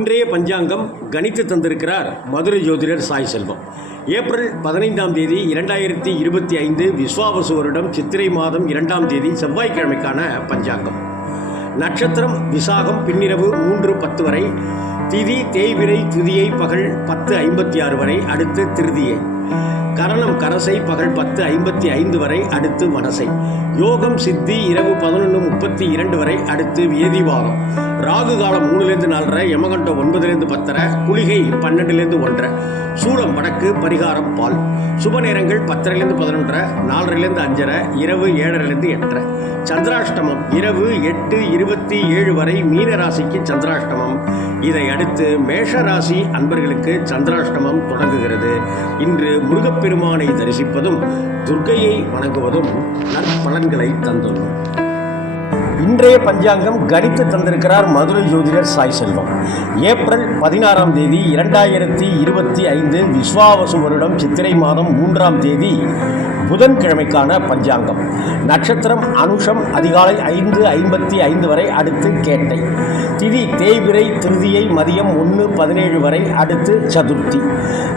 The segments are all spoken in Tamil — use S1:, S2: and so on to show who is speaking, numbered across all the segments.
S1: இன்றைய பஞ்சாங்கம் கணித்து தந்திருக்கிறார் மதுரை ஜோதிடர் சாய் செல்வம். ஏப்ரல் பதினைந்தாம் தேதி இரண்டாயிரத்தி இருபத்தி ஐந்து விஸ்வாவசு வருடம் சித்திரை மாதம் இரண்டாம் தேதி செவ்வாய்க்கிழமைக்கான பஞ்சாங்கம். நட்சத்திரம் விசாகம் பின்னிரவு மூன்று பத்து வரை திதி தேய்விரை துதியை பகல் பத்து ஐம்பத்தி ஆறு வரை அடுத்து திருதியை. கரணம் கரசை பகல் பத்து ஐம்பத்தி ஐந்து வரை அடுத்து மனசை. யோகம் சித்தி இரவு பதினொன்று முப்பத்தி இரண்டு வரை அடுத்து வேதிவாகம் ராகு காலம் மூணுலேருந்து நாலரை யமகண்டம் ஒன்பதுலேருந்து பத்தரை குளிகை பன்னெண்டுலேருந்து ஒன்றரை. சூளம் வடக்கு பரிகாரம் பால். சுப நேரங்கள் பத்தரைலேருந்து பதினொன்றரை நாலரைலேருந்து அஞ்சரை இரவு ஏழரைலேருந்து எட்டரை. சந்திராஷ்டமம் இரவு எட்டு இருபத்தி ஏழு வரை மீனராசிக்கு சந்திராஷ்டமம். இதை அடுத்து மேஷ ராசி அன்பர்களுக்கு சந்திராஷ்டமம் தொடங்குகிறது. இன்று முருகப்பெருமானை தரிசிப்பதும் துர்க்கையை வணங்குவதும் நற்பலன்களை தந்துள்ளோம். இன்றைய பஞ்சாங்கம் கணித்து தந்திருக்கிறார் மதுரை ஜோதிடர் சாய் செல்வம். ஏப்ரல் பதினாறாம் தேதி இரண்டாயிரத்தி இருபத்தி ஐந்து விஸ்வாவசு வருடம் சித்திரை மாதம் மூன்றாம் தேதி புதன்கிழமைக்கான பஞ்சாங்கம். நட்சத்திரம் அனுஷம் அதிகாலை ஐந்து ஐம்பத்தி ஐந்து வரை அடுத்து கேட்டை. திதி தேய்பிரை திருதியை மதியம் ஒன்று பதினேழு வரை அடுத்து சதுர்த்தி.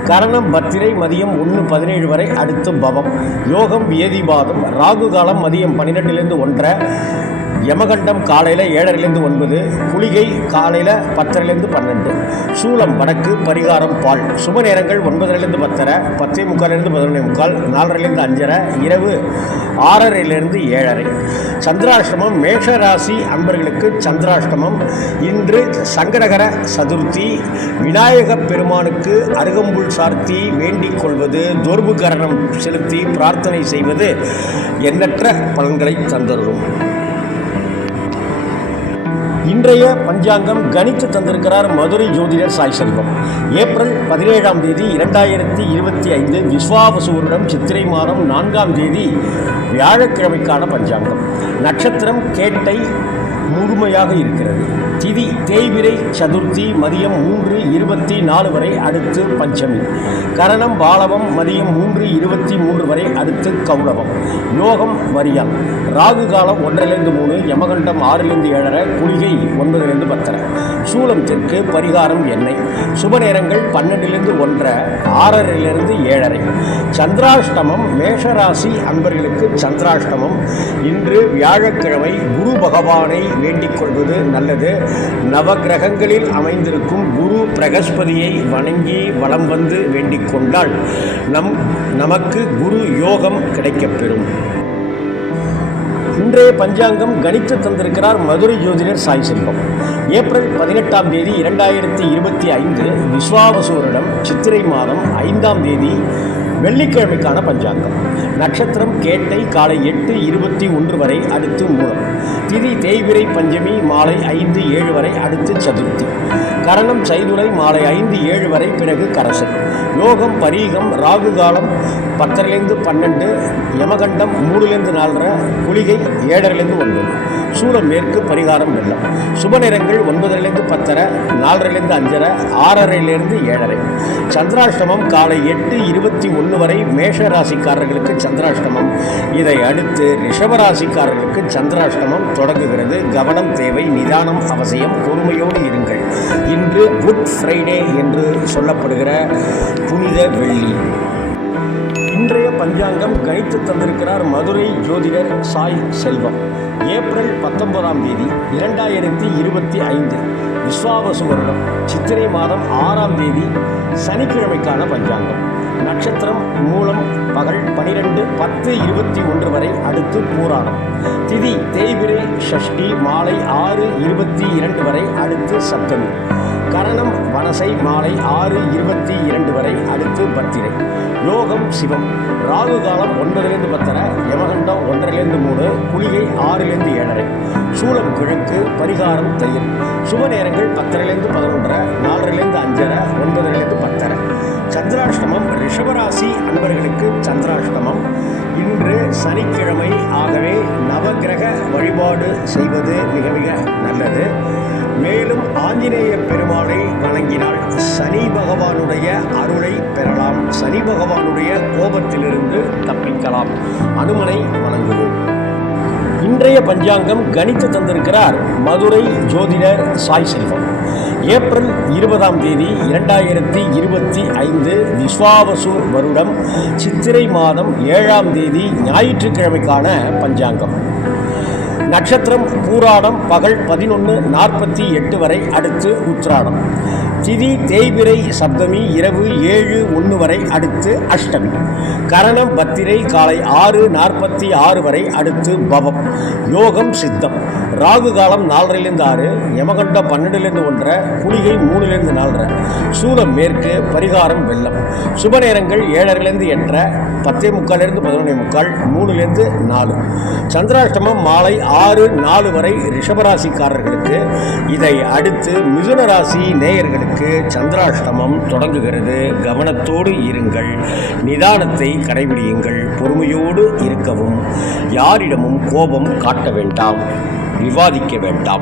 S1: கரணம் பத்திரை மதியம் ஒன்று பதினேழு வரை அடுத்து பவம். யோகம் வியதிபாதம். ராகு காலம் மதியம் பன்னிரெண்டிலிருந்து ஒன்றரை. யமகண்டம் காலையில் ஏழரைலேருந்து ஒன்பது குளிகை காலையில் பத்தரைலேருந்து பன்னெண்டு சூளம் வடக்கு பரிகாரம் பால். சுப நேரங்கள் ஒன்பதுலேருந்து பத்தரை பத்தே முக்கால்லேருந்து பதினொன்று முக்கால் நாலரைலேருந்து அஞ்சரை இரவு ஆறரைலேருந்து ஏழரை. சந்திராஷ்டமம் மேஷ ராசி அன்பர்களுக்கு சந்திராஷ்டமம். இன்று சங்கடகர சதுர்த்தி. விநாயகப் பெருமானுக்கு அருகம்புல் சார்த்தி வேண்டிக் கொள்வது தொர்பு கரணம் செலுத்தி பிரார்த்தனை செய்வது எண்ணற்ற பலன்களை தந்தருளும். இன்றைய பஞ்சாங்கம் கணித்து தந்திருக்கிறார் மதுரை ஜோதிடர் சாய் செல்வம். ஏப்ரல் பதினேழாம் தேதி இரண்டாயிரத்தி இருபத்தி ஐந்து விஸ்வாவசு வருடம் சித்திரை மாதம் நான்காம் தேதி வியாழக்கிழமைக்கான பஞ்சாங்கம். நட்சத்திரம் கேட்டை முழுமையாக இருக்கிறது. திதி தேய்விரை சதுர்த்தி மதியம் மூன்று இருபத்தி நாலு வரை அடுத்து பஞ்சமி. கரணம் பாலவம் மதியம் மூன்று இருபத்தி மூன்று வரை அடுத்து கௌரவம். யோகம் வரியம் ராகு காலம் ஒன்றிலிருந்து மூணு யமகண்டம் ஆறிலிருந்து ஏழரை குளிகை ஒன்பதுலேருந்து பத்தரை. சூலம் தெற்கு பரிகாரம் எண்ணெய். சுப நேரங்கள் பன்னெண்டுலேருந்து ஒன்றரை ஆறரைலேருந்து ஏழரை. சந்திராஷ்டமம் மேஷராசி அன்பர்களுக்கு சந்திராஷ்டமம். இன்று வியாழக்கிழமை குரு பகவானை வேண்டிக் கொள்வது நல்லது. நவகிரகங்களில் அமைந்திருக்கும் குரு பிரகஸ்பதியை வணங்கி வலம் வந்து வேண்டிக் கொண்டால் நம் நமக்கு குரு யோகம் கிடைக்கப்பெறும். இன்றைய பஞ்சாங்கம் கணித்து தந்திருக்கிறார் மதுரை ஜோதிடர் சாய் செல்வம். ஏப்ரல் பதினெட்டாம் தேதி இரண்டாயிரத்தி இருபத்தி ஐந்து விஸ்வாவசூரிடம் சித்திரை மாதம் ஐந்தாம் தேதி வெள்ளிக்கிழமைக்கான பஞ்சாங்கம். நட்சத்திரம் கேட்டை காலை எட்டு இருபத்தி ஒன்று வரை அடுத்து மூலம். திதி தேய்விரை பஞ்சமி மாலை ஐந்து ஏழு வரை அடுத்து சதுர்த்தி. கரணம் சைதுரை மாலை ஐந்து ஏழு வரை பிறகு கரசை. யோகம் பரீகம் ராகு காலம் பத்தரைலேருந்து பன்னெண்டு யமகண்டம் மூணுலேருந்து நாலரை குளிகை ஏழரைலேருந்து ஒன்பது சூளம் மேற்கு பரிகாரம் வெள்ளம். சுப நேரங்கள் ஒன்பதுலேருந்து பத்தரை நாலரைலேருந்து அஞ்சரை ஆறரைலேருந்து ஏழரை. சந்திராஷ்டமம் காலை எட்டு இருபத்தி ஒன்று வரை மேஷ ராசிக்காரர்களுக்கு சந்திராஷ்டமம். இதை அடுத்து ரிஷபராசிக்காரர்களுக்கு சந்திராஷ்டமம் தொடங்குகிறது. கவனம் தேவை நிதானம் அவசியம் பொறுமையோடு இருங்கள். இன்று குட் ஃப்ரைடே என்று சொல்லப்படுகிற புனித வெள்ளி. இன்றைய பஞ்சாங்கம் கணித்து தந்திருக்கிறார் மதுரை ஜோதிடர் சாய் செல்வம் ஏப்ரல் பத்தொன்பதாம் தேதி இரண்டாயிரத்தி இருபத்தி ஐந்து விஸ்வாவசு வருடம் சித்திரை மாதம் ஆறாம் தேதி சனிக்கிழமைக்கான பஞ்சாங்கம். நட்சத்திரம் மூலம் பகல் பனிரெண்டு பத்து இருபத்தி ஒன்று வரை அடுத்து பூராணம். திதி தேய்பிரை ஷஷ்டி மாலை ஆறு இருபத்தி இரண்டு வரை அடுத்து சப்தமி. கரணம் வனசை மாலை ஆறு இருபத்தி இரண்டு வரை அடுத்து பத்திரை. யோகம் சிவம். ராகு காலம் ஒன்பதுலேருந்து பத்தரை யமகண்டம் ஒன்றரைலேருந்து மூணு குளிகை ஆறுலேருந்து ஏழரை. சூளம் கிழக்கு பரிகாரம் தயிர். சுப நேரங்கள் பத்தரைலேருந்து பதினொன்றரை நாலரைலேருந்து அஞ்சரை ஒன்பதுலேருந்து பத்தரை. சந்திராஷ்டமம் ரிஷபராசி அன்பர்களுக்கு சந்திராஷ்டமம். இன்று சனிக்கிழமை ஆகவே நவகிரக வழிபாடு செய்வது மிக மிக நல்லது. மேலும் ஆஞ்சநேய பெருமாளை சனி பகவானுடைய அருளை பெறலாம். சனி பகவானுடைய கோபத்திலிருந்து தப்பிக்கலாம். அனுமனை வணங்குவோம் இன்றைய பஞ்சாங்கம் கணித்து தந்திருக்கிறார் மதுரை ஜோதிடர் சாய் செல்வம். ஏப்ரல் இருபதாம் தேதி இரண்டாயிரத்தி இருபத்தி ஐந்து விஸ்வாவசு வருடம் சித்திரை மாதம் ஏழாம் தேதி ஞாயிற்றுக்கிழமைக்கான பஞ்சாங்கம். நட்சத்திரம் பூராடம் பகல் பதினொன்று நாற்பத்தி எட்டு வரை அடுத்து உத்ராடம் திதி தேய்பிரை சப்தமி இரவு ஏழு ஒன்று வரை அடுத்து அஷ்டமி. கரணம் பத்திரை காலை ஆறு நாற்பத்தி ஆறு வரை அடுத்து பவம். யோகம் சித்தம். ராகு காலம் நாலரைலேருந்து ஆறு யமகண்டம் பன்னெண்டுலேருந்து ஒன்றரை குளிகை மூணுலேருந்து நாலரை. சூலம் மேற்கு பரிகாரம் வெள்ளம். சுப நேரங்கள் ஏழரைலேருந்து எட்டரை பத்தே முக்கால்லேருந்து பதினொன்றே முக்கால் மூணுலேருந்து நாலு. சந்திராஷ்டமம் மாலை ஆறு நாலு வரை ரிஷபராசிக்காரர்களுக்கு இதை அடுத்து மிதுன ராசி நேயர்களுக்கு சந்திராஷ்டமம் தொடங்குகிறது. கவனத்தோடு இருங்கள். நிதானத்தை கடைபிடியுங்கள். பொறுமையோடு இருக்கவும். யாரிடமும் கோபம் காட்ட வேண்டாம். விவாதிக்க வேண்டாம்.